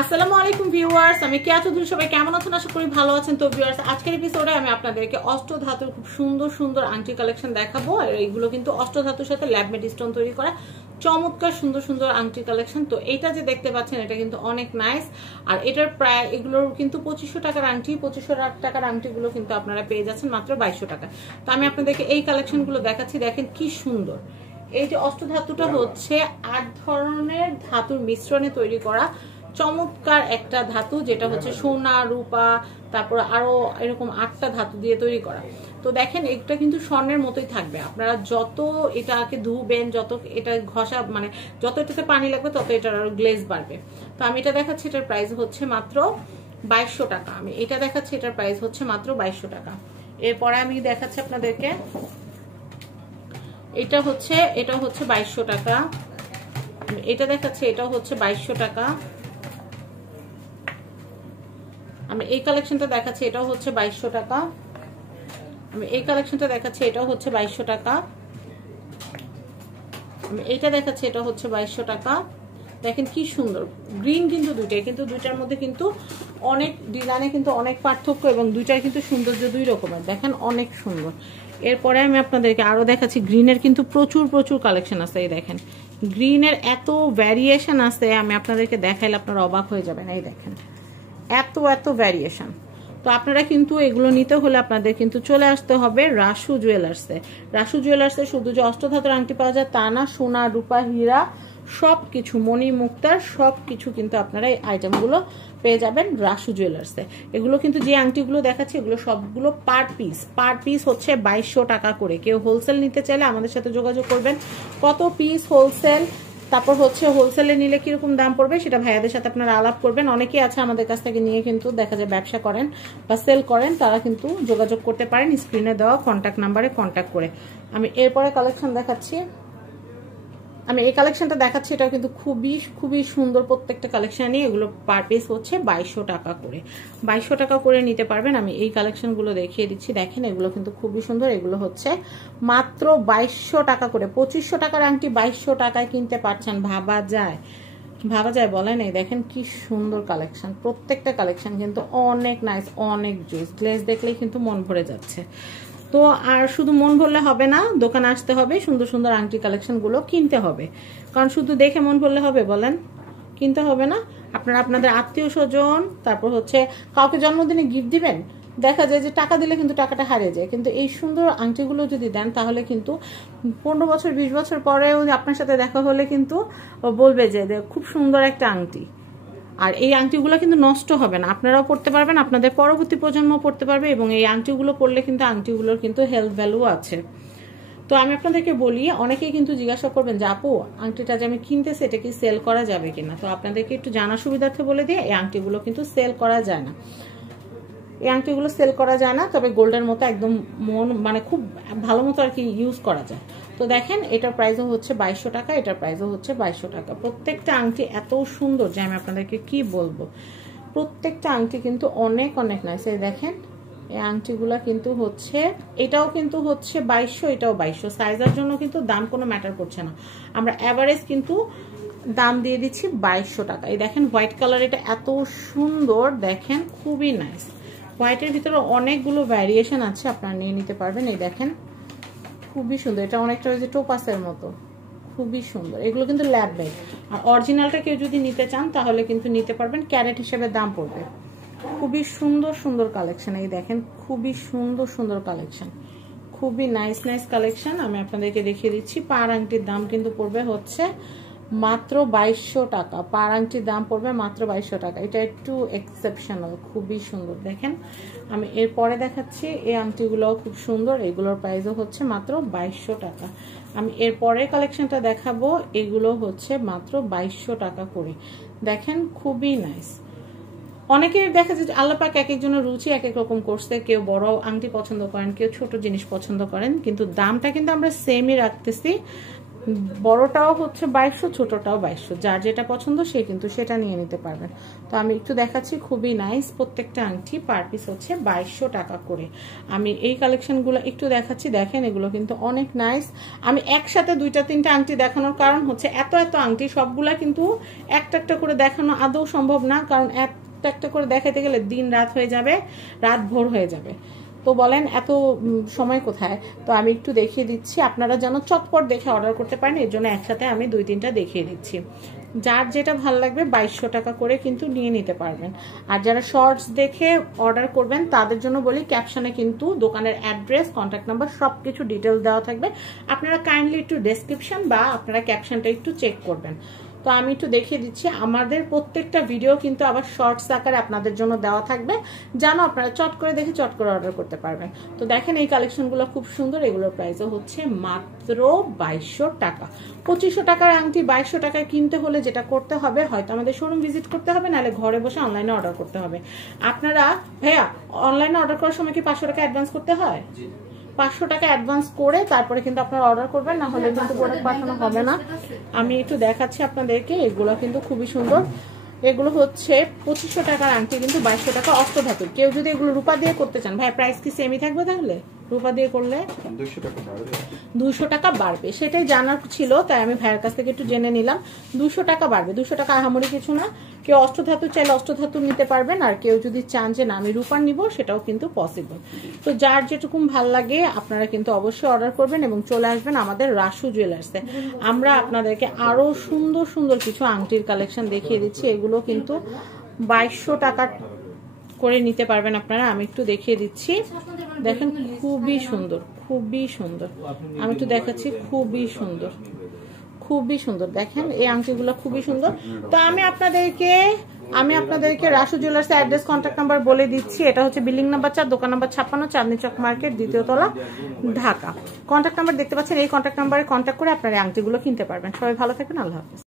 আসসালামু আলাইকুম ভিউয়ার্স, আমি কেয়া চৌধুরী। সবাই কেমন আছেন? আশা করি ভালো আছেন। তো ভিউয়ার্স, আজকের এপিসোডে আমি আপনাদেরকে অষ্টধাতুর খুব সুন্দর সুন্দর আংটি কালেকশন দেখাবো। আর এইগুলো কিন্তু অষ্টধাতুর সাথে ল্যাবমেড স্টোন তৈরি করা চমৎকার সুন্দর সুন্দর আংটি কালেকশন। তো এইটা যে দেখতে পাচ্ছেন এটা কিন্তু অনেক নাইস। আর এটার প্রায় এগুলোর কিন্তু 2500 টাকার আংটি, 2500 টাকার আংটিগুলো কিন্তু আপনারা পেয়ে যাচ্ছেন মাত্র 2200 টাকা। তো আমি আপনাদেরকে এই কালেকশনগুলো দেখাচ্ছি। দেখেন কি সুন্দর। এই যে অষ্টধাতুটা হচ্ছে 8 ধরনের ধাতুর মিশ্রণে তৈরি করা চমৎকার একটা ধাতু, যেটা হচ্ছে সোনা, রূপা, তারপর আরো এরকম 8টা ধাতু দিয়ে তৈরি করা। তো দেখেন এটা কিন্তু স্বর্ণের মতোই থাকবে। আপনারা যত এটাকে ধুবেন, যত এটা ঘষা মানে যত এটাতে পানি লাগবে তত এটার আরো গ্লেজ বাড়বে। তো আমি এটা দেখাচ্ছি, এটার প্রাইস হচ্ছে মাত্র 2200 টাকা। আমি এটা দেখাচ্ছি, এটার প্রাইস হচ্ছে মাত্র 2200 টাকা। এরপরে আমি দেখাচ্ছি আপনাদেরকে, এটা হচ্ছে 2200 টাকা। এটা দেখাচ্ছি, এটাও হচ্ছে 2200 টাকা। আমি এই কালেকশনটা দেখাচ্ছি, এটাও হচ্ছে 2200 টাকা। আমি এই কালেকশনটা দেখাচ্ছি, এটাও হচ্ছে 2200 টাকা। আমি এইটা দেখাচ্ছি, এটা হচ্ছে 2200 টাকা। দেখেন কি সুন্দর গ্রিন, কিন্তু দুইটাই, কিন্তু দুইটার মধ্যে কিন্তু অনেক ডিজাইনে কিন্তু অনেক পার্থক্য, এবং দুইটার কিন্তু সৌন্দর্য দুই রকমের। দেখেন অনেক সুন্দর। এরপরে আমি আপনাদেরকে আরো দেখাচ্ছি, গ্রিনের কিন্তু প্রচুর প্রচুর কালেকশন আছে। এই দেখেন গ্রিনের এত ভ্যারিয়েশন আছে, আমি আপনাদেরকে দেখাইলে আপনারা অবাক হয়ে যাবেন। এই দেখেন এত এত ভ্যারিয়েশন। তো আপনারা কিন্তু এগুলো নিতে হলে আপনাদের কিন্তু চলে আসতে হবে রাসু জুয়েলার্সে। রাসু জুয়েলার্সে শুধু যে অষ্টধাতুর আংটি পাওয়া যায় তা না, সোনা, রূপা, হীরা সবকিছু, মণি মুক্তার সবকিছু কিন্তু আপনারা এই আইটেমগুলো পেয়ে যাবেন রাসু জুয়েলার্সে। এগুলো কিন্তু যে আংটিগুলো দেখাচ্ছি এগুলো সবগুলো পার পিস হচ্ছে 2200 টাকা করে। কেউ হোলসেল নিতে চাইলে আমাদের সাথে যোগাযোগ করবেন। কত পিস হোলসেল, তারপর হচ্ছে হোলসেলে নিলে কিরকম দাম পড়বে সেটা ভাইয়াদের সাথে আপনারা আলাপ করবেন। অনেকেই আছে আমাদের কাছ থেকে নিয়ে কিন্তু দেখা যায় ব্যবসা করেন বা সেল করেন, তারা কিন্তু যোগাযোগ করতে পারেন স্ক্রিনে দেওয়া কন্ট্যাক্ট নাম্বারে কন্ট্যাক্ট করে। আমি এরপরে কালেকশন দেখাচ্ছি, আমি এই কালেকশনটা দেখাচ্ছি, এটাও কিন্তু খুবই খুবই সুন্দর। প্রত্যেকটা কালেকশনই এগুলো পার পিস হচ্ছে 2200 টাকা করে। 2200 টাকা করে নিতে পারবেন। আমি এই কালেকশনগুলো দেখিয়ে দিচ্ছি। দেখেন এগুলো কিন্তু খুবই সুন্দর। এগুলো হচ্ছে মাত্র 2200 টাকা করে। 2500 টাকার আংটি 2200 টাকায় কিনতে পারছেন, ভাবা যায়? ভাবা যায় বলেন? এই দেখেন কি সুন্দর কালেকশন। প্রত্যেকটা কালেকশন কিন্তু অনেক নাইস, অনেক জুস। গ্লেজ দেখলেই কিন্তু মন ভরে যাচ্ছে। তো আর শুধু মন ভরলে হবে না, দোকানে আসতে হবে, সুন্দর সুন্দর আংটি কালেকশনগুলো কিনতে হবে। কারণ শুধু দেখে মন ভরলে হবে বলেন? কিনতে হবে না? আপনারা আপনাদের আত্মীয় স্বজন, তারপর হচ্ছে কাউকে জন্মদিনে গিফট দিবেন, দেখা যায় যে টাকা দিলে কিন্তু টাকাটা হারিয়ে যায়। কিন্তু এই সুন্দর আংটিগুলো যদি দেন তাহলে কিন্তু 15 বছর 20 বছর পরেও আপনার সাথে দেখা হলে কিন্তু বলবে যে খুব সুন্দর একটা আংটি। আর এই আংটিগুলো কিন্তু নষ্ট হবে না, আপনারাও পড়তে পারবেন, আপনাদের পরবর্তী প্রজন্ম পড়তে পারবে, এবং এই আংটিগুলো পড়লে কিন্তু আংটিগুলোর কিন্তু হেলথ ভ্যালু আছে। তো আমি আপনাদেরকে বলি, অনেকেই কিন্তু জিজ্ঞাসা করবেন যে আপু আংটিটা যে আমি কিনতেছি এটা কি সেল করা যাবে কিনা। তো আপনাদেরকে একটু জানার সুবিধার্থে বলে দিয়ে, এই আংটিগুলো কিন্তু সেল করা যায় না। এই আংটিগুলো সেল করা যায় না, তবে গোল্ডের মতো একদম মন মানে খুব ভালো মতো আর কি ইউজ করা যায়। তো দেখেন এটার প্রাইসও হচ্ছে 2200 টাকা, এটার প্রাইসও হচ্ছে 2200 টাকা। প্রত্যেকটা আংটি এত সুন্দর যে আমি আপনাদেরকে কি বলবো। প্রত্যেকটা আংটি কিন্তু অনেক অনেক নাইস। এই দেখেন এই আংটিগুলা কিন্তু হচ্ছে, এটাও কিন্তু হচ্ছে 2200, এটাও 2200। সাইজের জন্য কিন্তু দাম কোনো ম্যাটার করছে না। আমরা অ্যাভারেজ কিন্তু দাম দিয়ে দিচ্ছি 2200 টাকা। এই দেখেন হোয়াইট কালার, এটা এত সুন্দর, দেখেন খুবই নাইস। হোয়াইটের ভিতরে অনেকগুলো ভ্যারিয়েশন আছে, আপনারা নিয়ে নিতে পারবেন। এই দেখেন খুবই সুন্দর, এটা অনেকটা ওই যে টোপাসের মতো, খুবই সুন্দর। এগুলো কিন্তু ল্যাব মেড। আর অরিজিনালটা কেউ যদি নিতে চান তাহলে কিন্তু নিতে পারবেন, ক্যারেট হিসেবে দাম পড়বে। খুবই সুন্দর সুন্দর কালেকশন। এই দেখেন খুবই সুন্দর সুন্দর কালেকশন, খুবই নাইস নাইস কালেকশন। আমি আপনাদেরকে দেখিয়ে দিচ্ছি। পার আংটির দাম কিন্তু পড়বে হচ্ছে মাত্র 2200 টাকা। পার আংটির দাম পড়বে মাত্র 2200 টাকা। এটা একটু এক্সেপশনাল, খুবই সুন্দর। দেখেন আমি এরপরে দেখাচ্ছি, এই আংটিগুলোও খুব সুন্দর, এগুলোর প্রাইসও হচ্ছে মাত্র 2200 টাকা। আমি এরপরে কালেকশনটা দেখাবো, এগুলো হচ্ছে মাত্র 2200 টাকা করে। দেখেন খুবই নাইস। অনেকের দেখা যায় আল্লাহ পাক এক একজনের রুচি এক এক রকম করছে। কেউ বড় আংটি পছন্দ করেন, কেউ ছোট জিনিস পছন্দ করেন, কিন্তু দামটা কিন্তু আমরা সেমই রাখতেছি। বড়টাও হচ্ছে 2200, ছোটটাও 2200, যার যেটা পছন্দ সে কিন্তু সেটা নিয়ে নিতে পারবেন। তো আমি একটু দেখাচ্ছি, খুবই নাইস প্রত্যেকটা আংটি, পার পিস হচ্ছে 2200 টাকা করে। আমি এই কালেকশনগুলো একটু দেখাচ্ছি, দেখেন এগুলো কিন্তু অনেক নাইস। আমি একসাথে 2-3টা আংটি দেখানোর কারণ হচ্ছে এত আংটি সবগুলা কিন্তু একটা একটা করে দেখানো আদৌ সম্ভব না, কারণ একটা একটা করে দেখাতে গেলে দিন রাত হয়ে যাবে, রাত ভোর হয়ে যাবে। তো বলেন এত সময় কোথায়। তো আমি একটু দেখিয়ে দিচ্ছি, আপনারা যেন চটপট দেখে অর্ডার করতে পারেন, এর জন্য একসাথে আমি 2-3টা দেখিয়ে দিচ্ছি। যার যেটা ভালো লাগবে 2200 টাকা করে কিন্তু নিয়ে নিতে পারবেন। আর যারা শর্টস দেখে অর্ডার করবেন তাদের জন্য বলি, ক্যাপশনে কিন্তু দোকানের অ্যাড্রেস, কন্ট্যাক্ট নাম্বার সবকিছু ডিটেলস দেওয়া থাকবে। আপনারা কাইন্ডলি একটু ডেসক্রিপশন বা আপনারা ক্যাপশনটা একটু চেক করবেন। তো আমি একটু দেখিয়ে দিচ্ছি, আমাদের প্রত্যেকটা ভিডিও কিন্তু আবার শর্টস আকারে আপনাদের জন্য দেওয়া থাকবে, যেন আপনারা চট করে দেখে চট করে অর্ডার করতে পারবেন। তো দেখেন এই কালেকশনগুলো খুব সুন্দর, এগুলোর প্রাইসও হচ্ছে মাত্র 2200 টাকা। 2500 টাকার আংটি 2200 টাকায় কিনতে হলে যেটা করতে হবে, হয়তো আমাদের শোরুম ভিজিট করতে হবে, নাহলে ঘরে বসে অনলাইনে অর্ডার করতে হবে। আপনারা ভাইয়া অনলাইনে অর্ডার করার সময় কি 500 টাকা অ্যাডভান্স করতে হয়? 500 টাকা অ্যাডভান্স করে তারপরে কিন্তু আপনারা অর্ডার করবেন, না হলে কিন্তু প্রোডাক্ট পাঠানো হবে না। আমি একটু দেখাচ্ছি আপনাদেরকে, এগুলো কিন্তু খুবই সুন্দর। এগুলো হচ্ছে 2500 টাকার আংটি কিন্তু 2200 টাকা অষ্টধাতুর। কেউ যদি এগুলো রূপা দিয়ে করতে চান, ভাই প্রাইস কি সেমই থাকবে? তাহলে রূপা দিয়ে করলে 200 টাকা বাড়বে, সেটাই জানার ছিল, তাই আমি ভাইয়ের কাছ থেকে একটু জেনে নিলাম। 200 টাকা বাড়বে, 200 টাকা আহামরি কিছু না। কেউ অষ্টধাতু চাইলে অষ্টধাতু নিতে পারবেন, আর কেউ যদি চান যে না আমি রূপার নিব, সেটাও কিন্তু পসিবল। তো যার যেটুকুন ভাল লাগে আপনারা কিন্তু অবশ্যই অর্ডার করবেন এবং চলে আসবেন আমাদের রাসু জুয়েলার্সে। আমরা আপনাদেরকে আরো সুন্দর সুন্দর কিছু আংটির কালেকশন দেখিয়ে দিচ্ছি, এগুলো কিন্তু 2200 টাকা করে নিতে পারবেন আপনারা। আমি একটু দেখিয়ে দিচ্ছি, দেখেন খুবই সুন্দর, খুবই সুন্দর। আমি একটু দেখাচ্ছি, খুবই সুন্দর, খুবই সুন্দর। দেখেন এই আংটিগুলো খুবই সুন্দর। তো আমি আপনাদেরকে Rasu jewellers address, contact number বলে দিচ্ছি। এটা হচ্ছে বিল্ডিং নাম্বার 4, দোকান নাম্বার 56, চাঁদনী চক মার্কেট, 2য় তলা, ঢাকা। কন্ট্যাক্ট নাম্বার দেখতে পাচ্ছেন, এই কন্ট্যাক্ট নাম্বারে কন্ট্যাক্ট করে আপনারা আংটিগুলো কিনতে পারবেন। সবাই ভালো থাকবেন, আল্লাহ হাফেজ।